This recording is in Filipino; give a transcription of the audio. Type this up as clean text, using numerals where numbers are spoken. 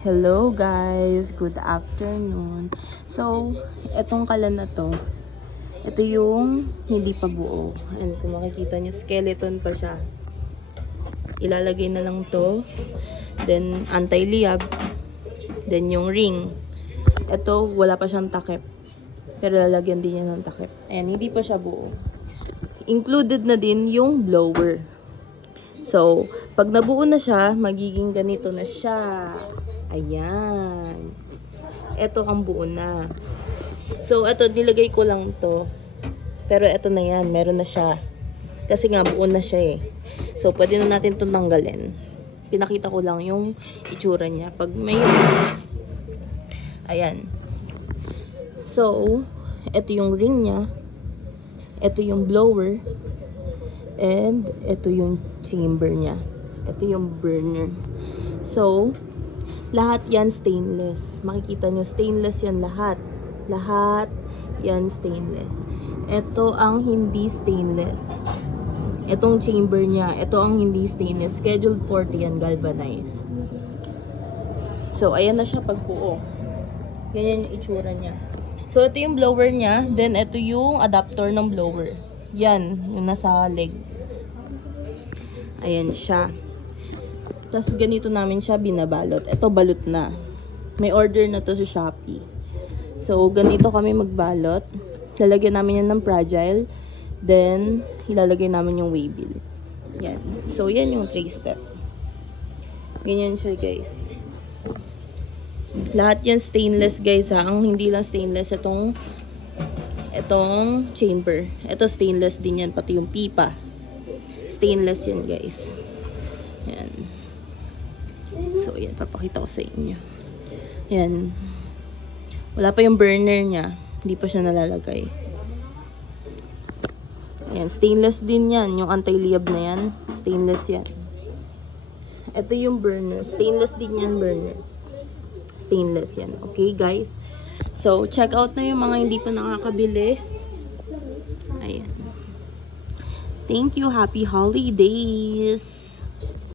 Hello guys, good afternoon. So, etong kalan na to, ito yung hindi pa buo. And kung makikita nyo, skeleton pa siya. Ilalagay na lang to. Then, anti-liab. Then, yung ring. Ito, wala pa siyang takip. Pero lalagyan din niya ng takip. Ayan, hindi pa siya buo. Included na din yung blower. So, pag nabuo na siya, magiging ganito na siya. Ayan. Ito ang buo na. So, ito, nilagay ko lang to. Pero ito na yan. Meron na siya. Kasi nga, buo na siya eh. So, pwede na natin itong tanggalin. Pinakita ko lang yung itsura niya. Pag may... Ayan. So, ito yung ring niya. Ito yung blower. And, ito yung chamber niya. Ito yung burner. So, lahat yan stainless. Makikita nyo, stainless yan lahat. Lahat yan stainless. Ito ang hindi stainless. Itong chamber niya, ito ang hindi stainless. Scheduled 40 yan, galvanized. So, ayan na siya pagbuo. Ganyan yung itsura niya. So, ito yung blower niya. Then, ito yung adapter ng blower. Yan, yung nasa leg. Ayan siya. Tapos, ganito namin siya binabalot. Ito, balot na. May order na to sa Shopee. So, ganito kami magbalot. Lalagyan namin yan ng fragile. Then, ilalagay namin yung waybill. Yan. So, yan yung 3 step. Ganyan siya, guys. Lahat yan stainless, guys, ha. Ang hindi lang stainless, itong chamber. Ito, stainless din yan. Pati yung pipa. Stainless yan, guys. Yan. So, yan. Papakita ko sa inyo. Yan. Wala pa yung burner niya. Hindi pa siya nalalagay. Yan. Stainless din yan. Yung anti-liab na yan. Stainless yan. Ito yung burner. Stainless din yan, burner. Stainless yan. Okay, guys? So, check out na yung mga hindi pa nakakabili. Ayan. Thank you. Happy holidays!